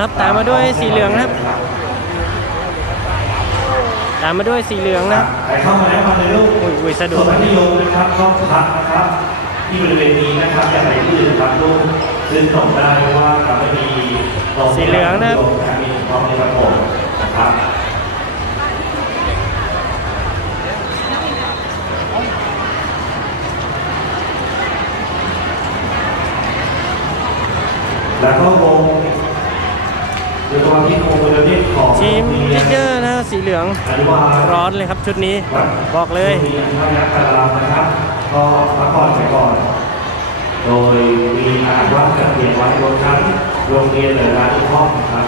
นะครับตามมาด้วยสีเหลืองนะครับ ตามมาด้วยสีเหลืองนะครับใครเข้ามาแล้วมาในลูกอุ้ยอุ้ยสะดส่ววกนมัธยมนะครับก็พักนะครับ ที่บริเวณนี้นะครับอย่าไปที่อื่นครับลูกซึ่งตรงได้เพราะว่าเราไม่มีโรงสีเหลืองนะครับมีพร้อมในประถมนะครับแล้วก็วงโดยเฉพาะ ที่โคโมเดลที่ของทีมโรงลิรียนเดอร์นะสีเหลืองอนุบาลร้อนเลยครับชุดนี้บอกเลยมีพยักตารามนะครับก็พักผ่อนไปก่อน โดยมีอาหารว่างจัดเตรียมไว้รวมทั้งโรงเรียนหรือร้านที่ห้องนะครับ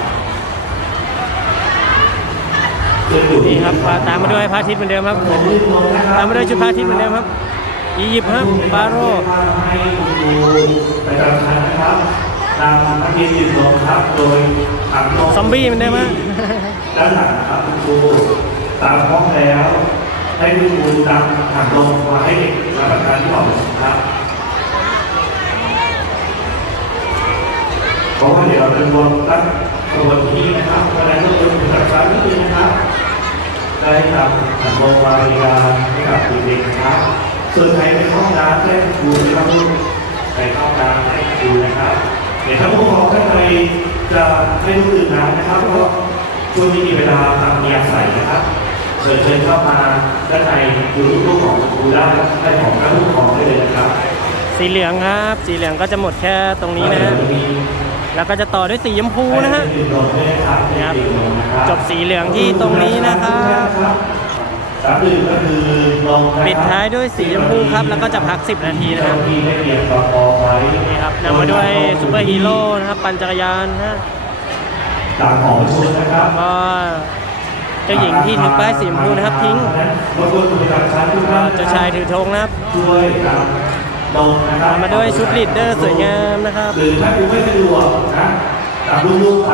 ซึ่งอยู่นี่ที่ครับมาตามมาด้วยพระอาทิตย์เหมือนเดิมครับผมรีบลงนะครับ ตามมาด้วยชุดพระอาทิตย์เหมือนเดิมครับอียิปต์ครับบาโร ตามนักเรียนยืนลงครับโดยถังลงซอมบี้เหมือนเดิมฮะด้านหลังนะครับคุณครูตามห้องแล้ว ให้คุณครูตามถังลงมาให้เด็กรับประทานที่ห้องครับเพราะว่าเดี๋ยวเราจะรวมตั้งกระบวนที่นะครับเพราะฉะนั้นทุกคนถึงจัดการนิดนึงนะครับ ได้ทำถังลงมาบริการให้กับเด็กๆนะครับ ส่วนใครไปเข้าห้องน้ำแจ้งครูนะครับลูกไปเข้าห้องน้ำให้ครูนะครับเดี๋ยวถ้าผู้ปกครองท่านใด จะให้ลูกดื่มน้ำนะครับเพราะช่วงนี้มีเวลาทำเมียใส่นะครับเชิญเชิญเข้ามาด้านในดูลูกของครูได้ได้ของท่านผู้ปกครองได้เลยนะครับ สีเหลืองครับ สีเหลืองก็จะหมดแค่ตรงนี้นะฮะแล้วเดี๋ยวมีแล้วก็จะต่อด้วยสีชมพูนะฮะนี่จบสีเหลืองที่ตรงนี้นะครับ สามดื่มก็คือลงนะครับปิดท้ายด้วยสีชมพูครับแล้วก็จะพัก 10 นาทีนะครับที่ได้เรียนต่อพอไว้นี่ครับนำมาด้วยซูเปอร์ฮีโร่นะครับปั่นจักรยานนะฮะต่างของชุดนะครับก็เจ้าหญิงที่ถือป้ายสีชมพูนะครับทิ้งรบกวนคุณประจำชั้นทุกก็ท่านเจ้าชายถือธงนะครับช่วยครับลงนะครับตามมาด้วยชุดลีดเดอร์สวยงามนะครับหรือถ้าคุณไม่สะดวกนะตามลูกๆไป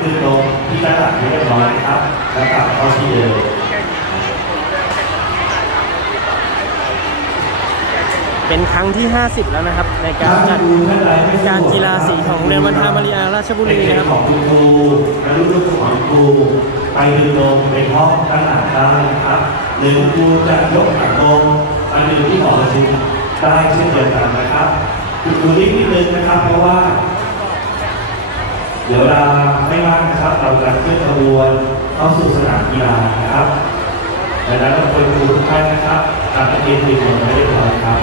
คือลงที่ด้านหลังให้เรียบร้อยนะครับแล้วกลับเข้าที่เดิม เป็นครั้งที่ 50 แล้วนะครับ ในการจัดการกีฬาสีของเรียนวันทามาริอาราชบุรีนะครับของคุณครูและลูกๆของครูไปดึงลงในห้องด้านหลังได้นะครับหรือคุณครูจะยกถังลงมาดึงที่หอประชุมได้เช่นเดียวกันนะครับคุณครูนิดนึงนะครับเพราะว่า เดี๋ยวเวลาไม่ว่างนะครับเราจะเคลื่อนขบวนเข้าสู่สนามกีฬานะครับดังนั้นเราควรครูทุกท่านนะครับตัดนักเรียนทีมลงไม่เรียบร้อยครับ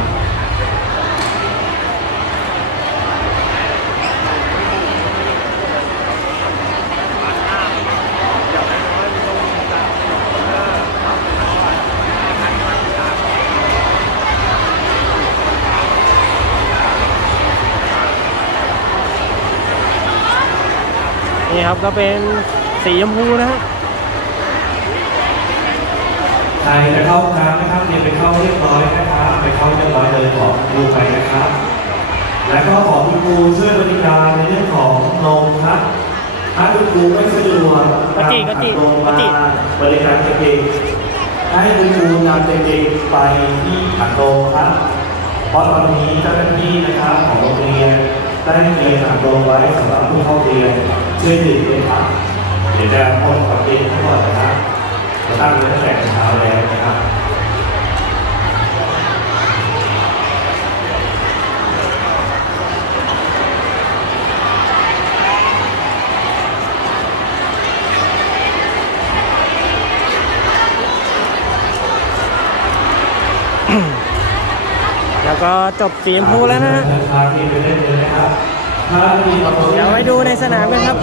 นี่ครับก็เป็นสีชมพูนะฮะใครจะเข้าห้องน้ำนะครับเรียนไปเข้าเรียบร้อยนะครับไปเข้าเรียบร้อยเลยขอครูไปนะครับ และก็ขอคุณครูช่วยบริการในเรื่องของนมครับถ้าคุณครูไม่สะดวกกะจิกะจินมกะมาจิบริการเด็กๆให้คุณครูนำเด็กๆไปที่ถังนมครับเพราะตอนนี้เจ้าหน้าที่นะครับของโรงเรียนได้เตรียมถังนมไว้สำหรับผู้เข้าเรียน ช่วยดื่มด้วยครับเดี๋ยวจะพ่นกับเด็กทั้งหมดนะครับเราตั้งไว้ตั้งแต่เช้าแล้วนะครับแล้วก็จบสีชมพูแล้วนะฮะพาทีมไป เดี๋ยวไปดูในสนามกันครับ